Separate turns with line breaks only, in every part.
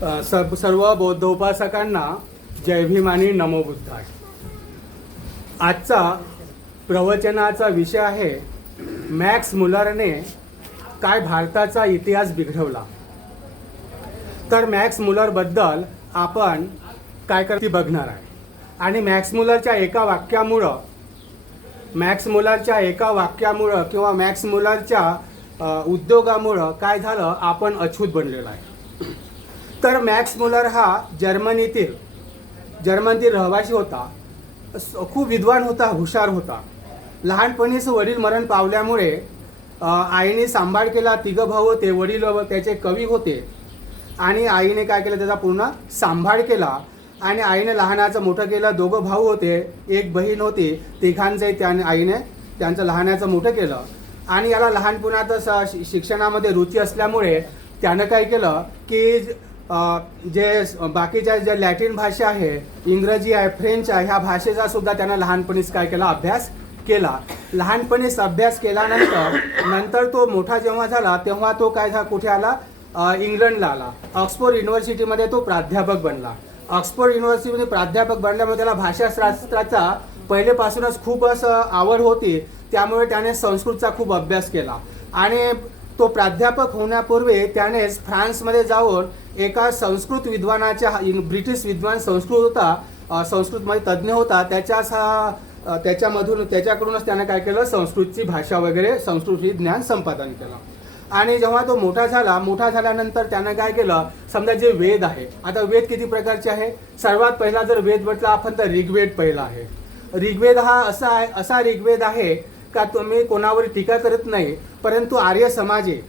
सर्व सर्व बौद्धोपासकांना जय भीम आणि आजचा प्रवचनाचा विषय आहे मॅक्स मुलरने काय भारताचा इतिहास बिघडवला? तर मॅक्स मुलरबद्दल आपण काय करती बघणार आहे. आणि मॅक्स मुलरच्या एका वाक्यामुळं मॅक्स मुलरच्या एका वाक्यामुळं किंवा मॅक्स मुलरच्या उद्योगामुळं काय झालं? आपण अछूत बनलेलं आहे. तर मॅक्स मुलर हा जर्मनीतील जर्मनीतील रहिवासी होता. स- खूप विद्वान होता हुशार होता. लहानपणीच वडील मरण पावल्यामुळे आईने सांभाळ केला तिघं भाऊ होते वडील त्याचे कवी होते. आणि आईने काय केलं त्याचा पूर्ण सांभाळ केला. आणि आईने लहानाचं मोठं केलं दोघं भाऊ होते एक बहीण होती तिघांचंही त्याने आईने त्यांचं लहानाचं मोठं केलं. आणि याला लहानपणातच शि- शिक्षणामध्ये रुची असल्यामुळे त्यानं काय केलं की जे बाकीच्या ज्या लॅटिन भाषा आहे इंग्रजी आहे फ्रेंच आहे ह्या भाषेचा सुद्धा त्यांना लहानपणीच काय केला? अभ्यास केला. लहानपणीच अभ्यास केल्यानंतर नंतर तो मोठा जेव्हा झाला तेव्हा तो काय झाला? कुठे आला? इंग्लंडला आला. ऑक्सफोर्ड युनिव्हर्सिटीमध्ये तो प्राध्यापक बनला. ऑक्सफोर्ड युनिव्हर्सिटीमध्ये प्राध्यापक बनल्यामुळे त्याला भाषाशास्त्राचा पहिलेपासूनच खूप असं आवड होती. त्यामुळे त्याने संस्कृतचा खूप अभ्यास केला. आणि तो प्राध्यापक होण्यापूर्वी त्यानेच फ्रान्समध्ये जाऊन एका संस्कृत विद्वानाच्या इन- ब्रिटिश विद्वान संस्कृत होता संस्कृतमध्ये तज्ज्ञ होता. त्याच्या हा त्याच्यामधून त्याच्याकडूनच त्याने काय केलं? संस्कृतची भाषा वगैरे संस्कृतची ज्ञान संपादन केलं. आणि जेव्हा तो मोठा झाला मोठा झाल्यानंतर त्यानं काय केलं? समजा जे वेद आहे आता वेद किती प्रकारचे आहे? सर्वात पहिला जर वेद म्हटला आपण तर ऋग्वेद पहिला आहे. ऋग्वेद हा असा आहे असा ऋग्वेद आहे का तुम्ही कोणावर टीका करत नाही परंतु आर्य समाजे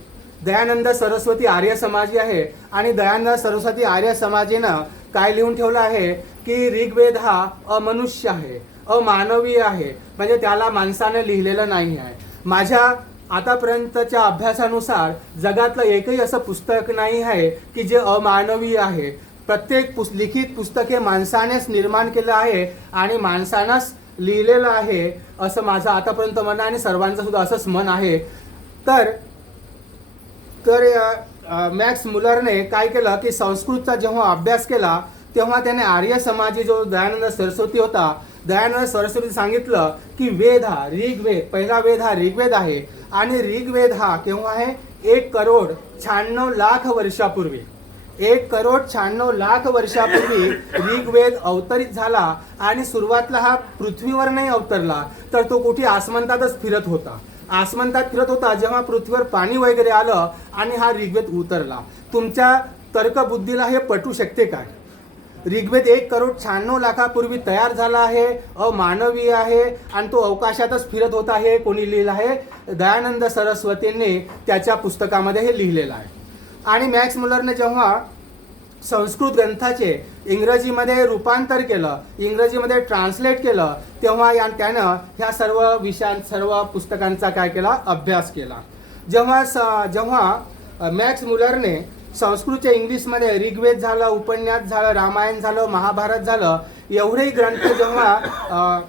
दयानंद सरस्वती आर्य समाजी आहे आणि दयानंद सरस्वती आर्य समाजीनं काय लिहून ठेवलं आहे की ऋग्वेद हा अमनुष्य आहे अमानवीय आहे म्हणजे त्याला माणसाने लिहिलेलं नाही आहे. माझ्या आतापर्यंतच्या अभ्यासानुसार जगातलं एकही असं पुस्तक नाही आहे की जे अमानवीय आहे. प्रत्येक पुस लिखित पुस्तके माणसानेच निर्माण केलं आहे आणि माणसानंच लिहिलेलं आहे असं माझं आतापर्यंत मन आणि सर्वांचं सुद्धा असंच मन आहे. तर तर मॅक्स मुलरने काय केलं की संस्कृतचा जेव्हा अभ्यास केला तेव्हा त्याने आर्य समाजी जो दयानंद सरस्वती होता दयानंद सरस्वती सांगितलं की वेद हा ऋग्वेद पहिला वेद हा ऋग्वेद आहे. आणि ऋग्वेद हा केव्हा आहे? एक करोड शहाण्णव लाख वर्षापूर्वी. एक करोड शहाण्णव लाख वर्षापूर्वी ऋग्वेद अवतरित झाला आणि सुरुवातला हा पृथ्वीवर नाही अवतरला तर तो कुठे आसमंतातच फिरत होता. आसमंतात फिरत होता जेव्हा पृथ्वीवर पाणी वगैरे आलं आणि हा ऋग्वेद उतरला. तुमच्या तर्कबुद्धीला हे पटू शकते काय ऋग्वेद एक करोड शहाण्णव लाखापूर्वी तयार झाला आहे अमानवीय आहे आणि तो अवकाशातच फिरत होता हे कोणी लिहिलं आहे? दयानंद सरस्वतींनी त्याच्या पुस्तकामध्ये हे लिहिलेलं आहे. आणि मॅक्स मुलरने जेव्हा संस्कृत ग्रंथाचे इंग्रजीमध्ये रूपांतर केलं इंग्रजीमध्ये ट्रान्सलेट केलं तेव्हा या त्यानं ह्या सर्व विषयां सर्व पुस्तकांचा काय केला? अभ्यास केला. जेव्हा स जेव्हा मॅक्स मुलरने संस्कृतच्या इंग्लिशमध्ये ऋग्वेद झालं उपन्यास झालं रामायण झालं महाभारत झालं एवढेही ग्रंथ जेव्हा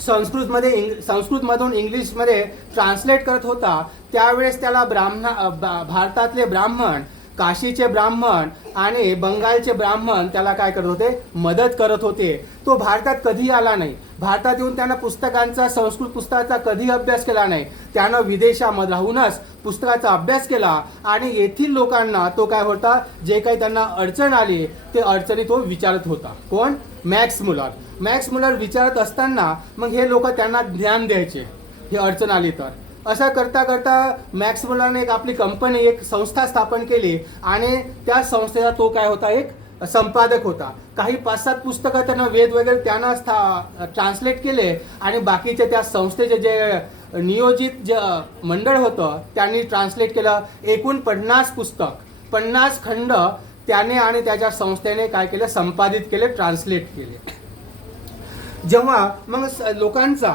संस्कृतमध्ये इंग संस्कृतमधून इंग्लिशमध्ये ट्रान्सलेट करत होता. त्यावेळेस त्याला ब्राह्मणा भारतातले ब्राह्मण काशीचे ब्राह्मण आणि बंगालचे ब्राह्मण त्याला काय करत होते? मदत करत होते. तो भारतात कधी आला नाही. भारतात येऊन त्यानं पुस्तकांचा संस्कृत पुस्तकाचा कधी अभ्यास केला नाही. त्यानं विदेशामध्ये राहूनच पुस्तकाचा अभ्यास केला आणि येथील लोकांना तो काय होता? जे काही त्यांना अडचण आली ते अडचणी तो विचारत होता. कोण? Max Mueller. मॅक्स मुलर विचारत असताना मग हे लोक त्यांना ज्ञान द्यायचे. हे अडचण आली तर. असं करता करता मॅक्स मुलरने एक आपली कंपनी एक संस्था स्थापन केली आणि त्या संस्थेचा तो काय होता? एक संपादक होता. काही पाच सात पुस्तकं त्यांना वेद वगैरे त्यांना स्था ट्रान्सलेट केले आणि बाकीचे त्या संस्थेचे जे नियोजित जे मंडळ होतं त्यांनी ट्रान्सलेट केलं. एकूण पन्नास पुस्तक पन्नास खंड त्याने आणि त्याच्या संस्थेने काय केलं? संपादित केले ट्रान्सलेट केले. जेव्हा मग लोकांचा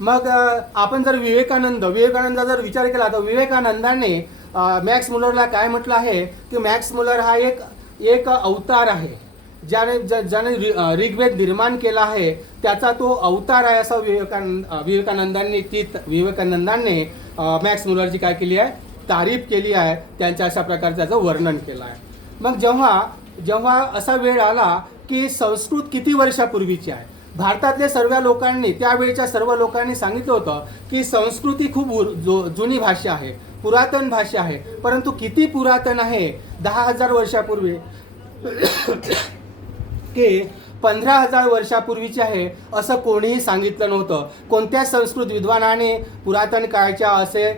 मग आपण जर विवेकानंद विवेकानंद जर विचार केला तर विवेकानंदाने मॅक्स मुलरला काय म्हटलं आहे? की मॅक्स मुलर हा एक एक अवतार आहे. ज्याने ज- ज्याने ऋग्वेद निर्माण केला आहे त्याचा तो अवतार आहे असं विवेकानंद विवेकानंदांनी ती विवेकानंदांनी मॅक्स मुलरची काय केली आहे? तारीफ केली आहे. त्यांच्या अशा प्रकारचं त्याचं वर्णन केलं आहे. मग जेव्हा जेव्हा असा वेळ आला की संस्कृत किती वर्षापूर्वीची आहे? भारतातल्या सर्व लोकांनी त्यावेळच्या सर्व लोकांनी सांगितलं होतं की संस्कृती खूप उर- जो- जुनी भाषा आहे पुरातन भाषा आहे परंतु किती पुरातन आहे? दहा हजार वर्षापूर्वी की पंधरा हजार वर्षापूर्वीचे आहे असं कोणीही सांगितलं नव्हतं. कोणत्या संस्कृत विद्वानाने पुरातन काळच्या असे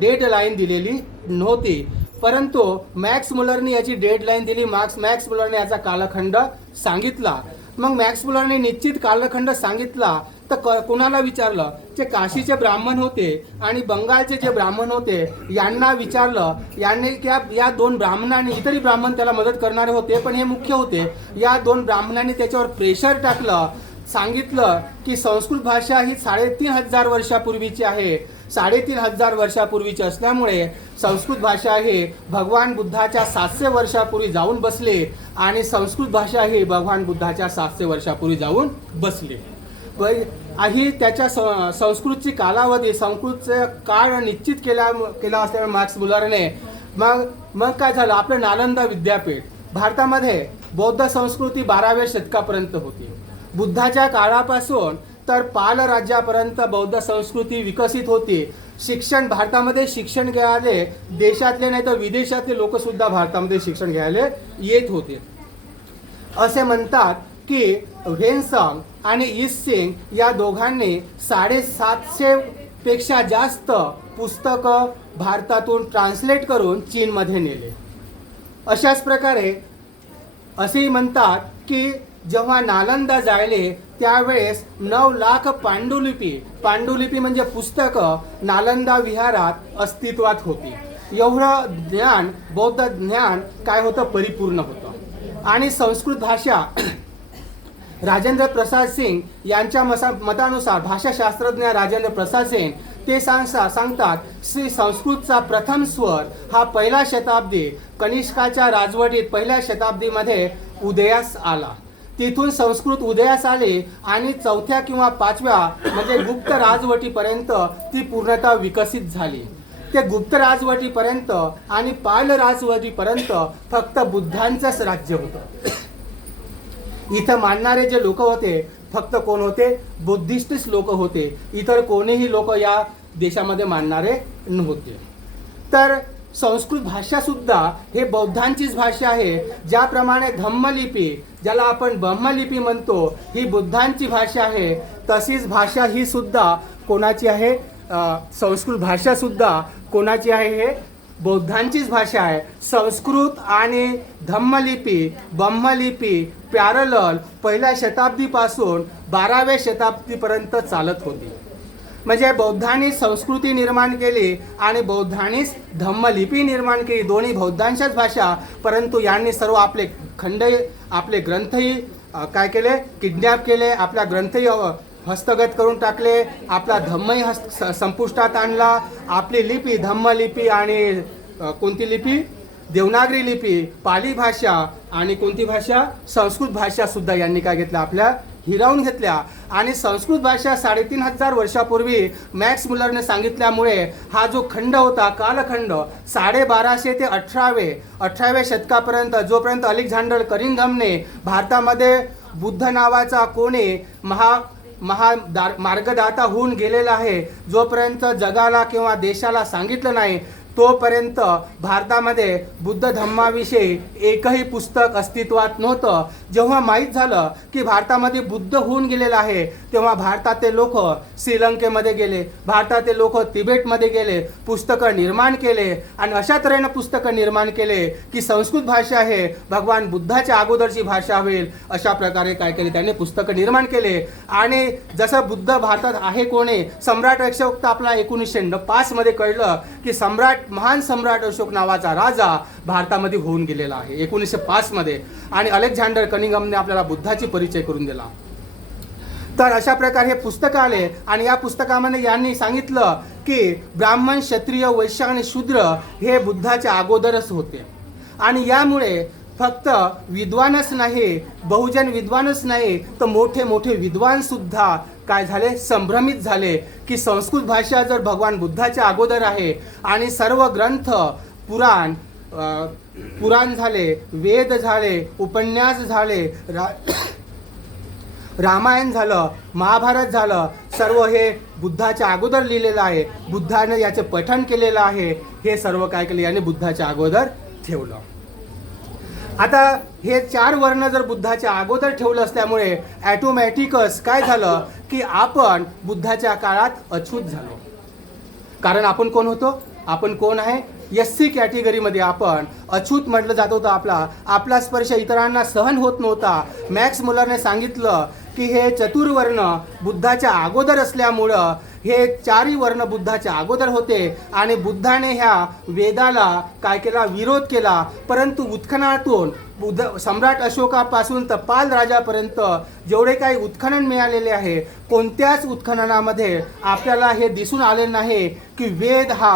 डेड लाईन दिलेली नव्हती. परंतु मॅक्स मुलरने याची डेड लाईन दिली. मार्क्स मॅक्स मुलरने याचा कालखंड सांगितला. मग मॅक्स मुलरने निश्चित कालखंड सांगितला तर क कुणाला विचारलं? जे काशीचे ब्राह्मण होते आणि बंगालचे जे ब्राह्मण होते यांना विचारलं. यांनी त्या या दोन ब्राह्मणांनी इतरही ब्राह्मण त्याला मदत करणारे होते पण हे मुख्य होते. या दोन ब्राह्मणांनी त्याच्यावर प्रेशर टाकलं. सांगितलं की संस्कृत भाषा ही साडेतीन हजार वर्षापूर्वीची आहे. साडेतीन हजार वर्षापूर्वीची असल्यामुळे संस्कृत भाषा ही भगवान बुद्धाच्या सातशे वर्षापूर्वी जाऊन बसले आणि संस्कृत भाषा ही भगवान बुद्धाच्या सातशे वर्षापूर्वी जाऊन बसले. व ही त्याच्या स- संस्कृतची कालावधी संस्कृतचा काळ निश्चित केला केला असल्यामुळे मार्क्स मुलरने मग मग काय झालं? आपलं नालंदा विद्यापीठ भारतामध्ये बौद्ध संस्कृती बाराव्या शतकापर्यंत होती. बुद्धाच्या काळापासून तर पाल राज्यापर्यंत बौद्ध संस्कृती विकसित होती. शिक्षण भारतामध्ये शिक्षण घ्यायला देशातले नाही तर विदेशातले लोकसुद्धा भारतामध्ये शिक्षण घ्यायला येत होते. असे म्हणतात की व्हेनसंग आणि ईस्ट सिंग या दोघांनी साडेसातशे पेक्षा जास्त पुस्तकं भारतातून ट्रान्सलेट करून चीनमध्ये नेले. अशाच प्रकारे असेही म्हणतात की जेव्हा नालंदा जायले त्यावेळेस नऊ लाख पांडुलिपी पांडुलिपी म्हणजे पुस्तकं नालंदा विहारात अस्तित्वात होती. एवढं ज्ञान बौद्ध ज्ञान काय होतं? परिपूर्ण होतं. आणि संस्कृत भाषा राजेंद्र प्रसाद सिंग यांच्या मसा मतानुसार भाषाशास्त्रज्ञ राजेंद्र प्रसाद सिंग ते सांगता सांगतात श्री संस्कृतचा प्रथम स्वर हा पहिला शताब्दी कनिष्काच्या राजवटीत पहिल्या शताब्दीमध्ये उदयास आला. तिथून संस्कृत उदयास आले आणि चौथ्या किंवा पाचव्या म्हणजे गुप्त राजवटीपर्यंत ती पूर्णतः विकसित झाली. ते गुप्त राजवटीपर्यंत आणि पाल राजवटीपर्यंत फक्त बुद्धांचंच राज्य होतं. इथं मानणारे जे लोक होते फक्त कोण होते? बुद्धिस्टच लोक होते. इतर कोणीही लोक या देशामध्ये मानणारे नव्हते. तर संस्कृत भाषा सुद्धा हे बौद्धांचीच भाषा आहे. ज्याप्रमाणे धम्मलिपी ज्याला आपण ब्रह्मलिपी म्हणतो ही बुद्धांची भाषा आहे. तशीच भाषा ही सुद्धा कोणाची आहे? संस्कृत भाषा सुद्धा कोणाची आहे हे? बौद्धांचीच भाषा आहे. संस्कृत आणि धम्मलिपी ब्रह्मलिपी पॅरलल पहिल्या शताब्दीपासून बाराव्या शताब्दीपर्यंत चालत होती. म्हणजे बौद्धांनी संस्कृती निर्माण केली आणि बौद्धांनीच धम्मलिपी निर्माण केली. दोन्ही बौद्धांच्याच भाषा. परंतु यांनी सर्व आपले खंड आपले ग्रंथही काय केले? किडनॅप केले. आपला ग्रंथही हस्तगत करून टाकले. आपला धम्मही हस्त संपुष्टात आणला. आपली लिपी धम्मलिपी आणि कोणती लिपी? देवनागरी लिपी पाली भाषा आणि कोणती भाषा? संस्कृत भाषा सुद्धा यांनी काय घेतलं? आपल्या हिरावून घेतल्या. आणि संस्कृत भाषा साडेतीन हजार वर्षापूर्वी मॅक्स मुलरने सांगितल्यामुळे हा जो खंड होता कालखंड साडेबाराशे ते अठरावे अठराव्या शतकापर्यंत जोपर्यंत अलेक्झांडर करिंगमने भारतामध्ये बुद्ध नावाचा कोणी महा महा मार्गदाता होऊन गेलेला आहे जोपर्यंत जगाला किंवा देशाला सांगितलं नाही तोपर्यंत भारतामध्ये बुद्ध धम्माविषयी एकही पुस्तक अस्तित्वात नव्हतं. जेव्हा माहीत झालं की भारतामध्ये बुद्ध होऊन गेलेलं आहे तेव्हा भारतातले लोक श्रीलंकेमध्ये गेले भारतातले लोक तिबेटमध्ये गेले पुस्तकं निर्माण केले आणि अशा तऱ्हेनं पुस्तकं निर्माण केले की संस्कृत भाषा आहे भगवान बुद्धाच्या अगोदरची भाषा होईल अशा प्रकारे काय केले त्याने पुस्तकं निर्माण केले. आणि जसं बुद्ध भारतात आहे कोणी सम्राट रक्षक आपला एकोणीसशे पाचमध्ये कळलं की सम्राट महान सम्राट अशोक नावाचा राजा भारतामध्ये होऊन गेलेला आहे एकोणीसशे पाच मध्ये आणि अलेक्झांडर कनिंगमने आपल्याला बुद्धाची परिचय करून दिला. तर अशा प्रकारे हे पुस्तक आले आणि या पुस्तकामध्ये यांनी सांगितलं की ब्राह्मण क्षत्रिय वैश्य आणि शूद्र हे बुद्धाच्या अगोदरच होते. आणि यामुळे फक्त विद्वानच नाही बहुजन विद्वानच नाही तर मोठे मोठे विद्वान सुद्धा काय झाले? संभ्रमित झाले की संस्कृत भाषा जर भगवान बुद्धाच्या अगोदर आहे आणि सर्व ग्रंथ पुराण पुराण झाले वेद झाले उपन्यास झाले रा रामायण झालं महाभारत झालं सर्व हे बुद्धाच्या अगोदर लिहिलेलं आहे. बुद्धाने याचे पठण केलेलं आहे. हे सर्व काय केलं? याने बुद्धाच्या अगोदर ठेवलं. आता हे चार वर्ण जर बुद्धाच्या अगोदर ठेवलं असल्यामुळे ॲटोमॅटिकच काय झालं? की आपण बुद्धाच्या काळात अछूत झालो. कारण आपण कोण होतो? आपण कोण आहे? एस सी कॅटेगरीमध्ये आपण अछूत म्हटलं जात होतं आपला. आपला स्पर्श इतरांना सहन होत नव्हता. मॅक्स मुलरने सांगितलं की हे चतुर्वर्ण बुद्धाच्या अगोदर असल्यामुळं हे चारही वर्ण बुद्धाच्या अगोदर होते आणि बुद्धाने ह्या वेदाला काय केला? विरोध केला. परंतु उत्खननातून बुद्ध सम्राट अशोकापासून तर पाल राजापर्यंत जेवढे काही उत्खनन मिळालेले आहे कोणत्याच उत्खननामध्ये आपल्याला हे दिसून आले नाही की वेद हा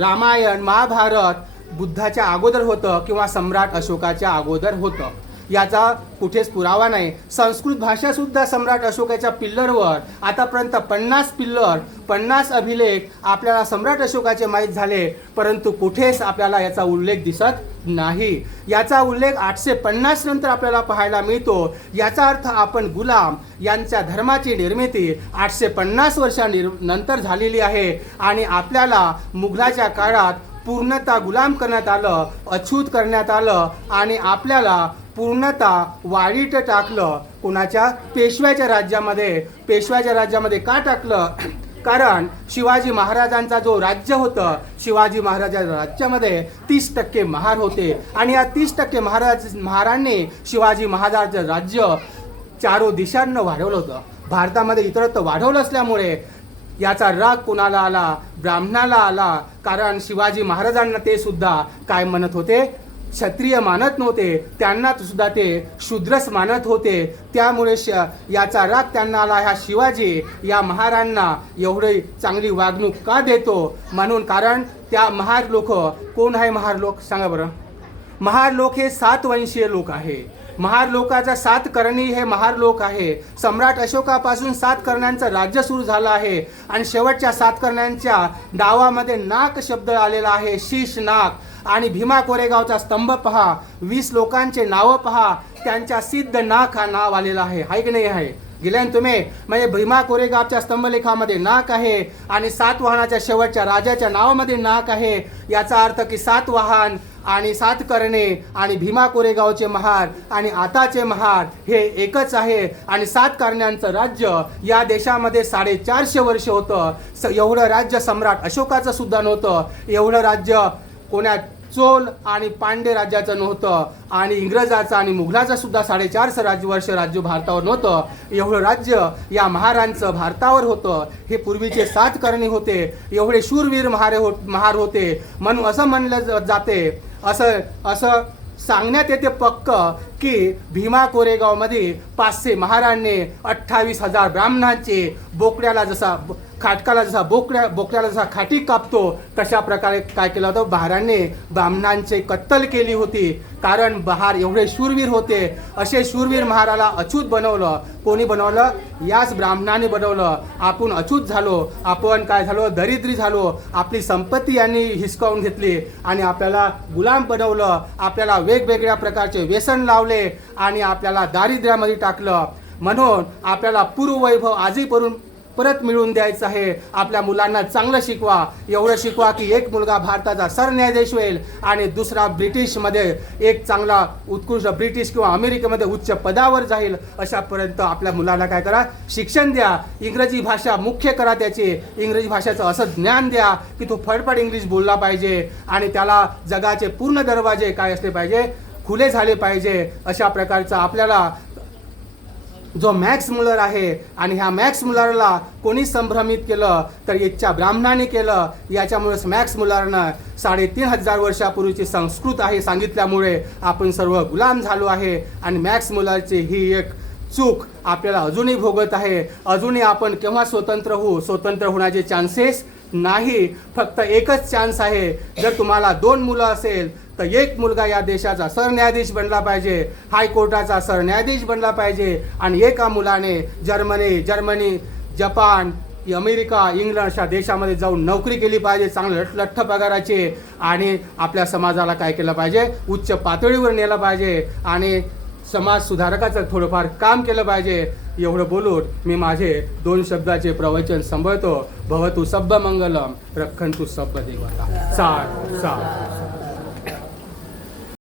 रामायण महाभारत बुद्धाच्या अगोदर होतं किंवा सम्राट अशोकाच्या अगोदर होतं. याचा कुठेच पुरावा नाही. संस्कृत भाषासुद्धा सम्राट अशोकाच्या पिल्लरवर आतापर्यंत पन्नास पिल्लर पन्नास अभिलेख आपल्याला सम्राट अशोकाचे माहीत झाले परंतु कुठेच आपल्याला याचा उल्लेख दिसत नाही. याचा उल्लेख आठशे पन्नास नंतर आपल्याला पाहायला मिळतो. याचा अर्थ आपण गुलाम यांच्या धर्माची निर्मिती आठशे पन्नास वर्षा नंतर झालेली आहे आणि आपल्याला मुघलाच्या काळात पूर्णतः गुलाम करण्यात आलं अछूत करण्यात आलं आणि आपल्याला पूर्णतः वाढीत टाकलं कुणाच्या? पेशव्याच्या राज्यामध्ये. पेशव्याच्या राज्यामध्ये का टाकलं? कारण शिवाजी महाराजांचा जो राज्य होतं शिवाजी महाराजांच्या राज्यामध्ये तीस टक्के महार होते. आणि या तीस टक्के महाराज महारांनी शिवाजी महाराजांचं राज्य चारो दिशांना वाढवलं होतं. भारतामध्ये इतरत्र वाढवलं असल्यामुळे याचा राग कुणाला आला? ब्राह्मणाला आला. कारण शिवाजी महाराजांना ते सुद्धा काय म्हणत होते? क्षत्रिय मानत नव्हते त्यांना सुद्धा ते शूद्रस मानत होते. त्यामुळे श याचा राग त्यांना आला. ह्या शिवाजी या महारांना एवढी चांगली वागणूक का देतो? म्हणून कारण त्या महार लोक कोण आहे महार लोक? सांगा बरं. महार लोक हे सात वंशीय लोक आहे. महार लोकाचा सात करणी हे महार लोक आहे. सम्राट अशोकापासून सात करण्यांचं राज्य सुरू झालं आहे. आणि शेवटच्या सात करण्यांच्या डावामध्ये नाक शब्द आलेला आहे. शीश नाक. आणि भीमा कोरेगावचा स्तंभ पहा. वीस लोकांचे नावं पहा. त्यांच्या सिद्ध नाक हा नाव आलेलं आहे. हाय की नाही आहे? गेल्या तुम्ही? म्हणजे भीमा कोरेगावच्या स्तंभलेखामध्ये नाक आहे आणि सात वाहनाच्या शेवटच्या राजाच्या नावामध्ये नाक आहे. याचा अर्थ की सात वाहन आणि सात करणे आणि भीमा कोरेगावचे महार आणि आताचे महार हे एकच आहे. आणि सात करण्यांचं राज्य या देशामध्ये साडेचारशे वर्ष होतं. स एवढं राज्य सम्राट अशोकाचं सुद्धा नव्हतं. एवढं राज्य कोण्या चोल आणि पांडे राज्याचं नव्हतं. आणि इंग्रजाचं आणि मुघलाचं सुद्धा साडेचारशे राज्य वर्ष राज्य भारतावर नव्हतं. एवढं राज्य या महारांचं भारतावर होतं. हे पूर्वीचे सात करणी होते. एवढे शूरवीर महारे हो महार होते. म्हणून असं म्हणलं जाते. असं असं सांगण्यात येते पक्क की भीमा कोरेगावमध्ये पाचशे महारांनी अठ्ठावीस हजार ब्राह्मणांचे बोकड्याला जसा खाटकाला जसा बोकड्या बोकड्याला जसा खाटी कापतो तशा प्रकारे काय केलं होतं? बहारांनी ब्राह्मणांचे कत्तल केली होती. कारण बहार एवढे शूरवीर होते. असे शूरवीर महाराला अछूत बनवलं. कोणी बनवलं? याच ब्राह्मणाने बनवलं. आपण अछूत झालो. आपण काय झालो? दरिद्री झालो. आपली संपत्ती यांनी हिसकावून घेतली. आणि आपल्याला गुलाम बनवलं. आपल्याला वेगवेगळ्या प्रकारचे व्यसन लावले. आणि आपल्याला दारिद्र्यामध्ये टाकलं. म्हणून आपल्याला पूर्ववैभव आजही परून परत मिळवून द्यायचं आहे. आपल्या मुलांना चांगलं शिकवा. एवढं शिकवा की एक मुलगा भारताचा सरन्यायाधीश होईल आणि दुसरा ब्रिटिशमध्ये एक चांगला उत्कृष्ट ब्रिटिश किंवा अमेरिकेमध्ये उच्च पदावर जाईल. अशापर्यंत आपल्या मुलाला काय करा? शिक्षण द्या. इंग्रजी भाषा मुख्य करा त्याची. इंग्रजी भाषेचं असं ज्ञान द्या की तो फडफड इंग्लिश बोलला पाहिजे आणि त्याला जगाचे पूर्ण दरवाजे काय असले पाहिजे? खुले झाले पाहिजे. अशा प्रकारचं आपल्याला जो मॅक्स मुलर आहे आणि ह्या मॅक्स मुलरला कोणी संभ्रमित केलं तर इच्छा ब्राह्मणाने केलं. याच्यामुळेच मॅक्स मुलरनं साडेतीन हजार वर्षापूर्वीची संस्कृत आहे सांगितल्यामुळे आपण सर्व गुलाम झालो आहे. आणि मॅक्स मुलरची ही एक चूक आपल्याला अजूनही भोगत आहे. अजूनही आपण केव्हा स्वतंत्र होऊ? स्वतंत्र होण्याचे चान्सेस नाही फक्त एकच चान्स आहे. जर तुम्हाला दोन मुलं असेल तर एक मुलगा या देशाचा सरन्यायाधीश बनला पाहिजे. हायकोर्टाचा सरन्यायाधीश बनला पाहिजे. आणि एका मुलाने Germany Germany Japan America England अशा देशामध्ये जाऊन नोकरी केली पाहिजे चांगले लठ लठ्ठ पगाराचे. आणि आपल्या समाजाला काय केलं पाहिजे? उच्च पातळीवर नेलं पाहिजे. आणि समाज सुधारकाचं थोडंफार काम केलं पाहिजे. एवढं बोलून मी माझे दोन शब्दाचे प्रवचन संभळतो. भवतु सब्ब मंगलम तू सब्ब देवता साठ साठ